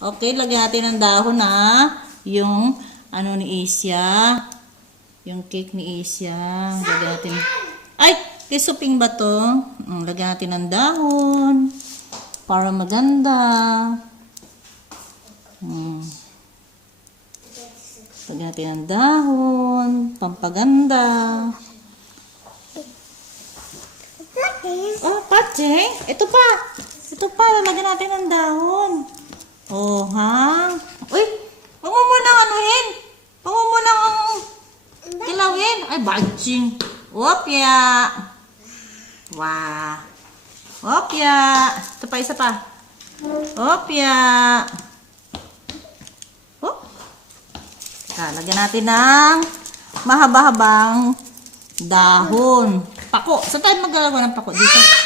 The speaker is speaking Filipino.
Okay, lagyan natin ng dahon na yung ano ni Isya. Yung cake ni Isya. Lagyan natin. Ay! Kisuping ba to? Lagyan natin ng dahon. Para maganda. Lagyan natin ng dahon. Pampaganda. Oh, patsing. Ito pa. Ito pa. Lagyan natin ng dahon. Oh, ha? Uy! Huwag mo munang anuhin. Huwag mo munang kilawin. Ay, badging. Opya. Wow. Opya. Ito pa, isa pa. Opya. Oh. Teka, lagyan natin ng mahaba-habang dahon. Pako. Saan tayo maglalagay ng pako? Dito.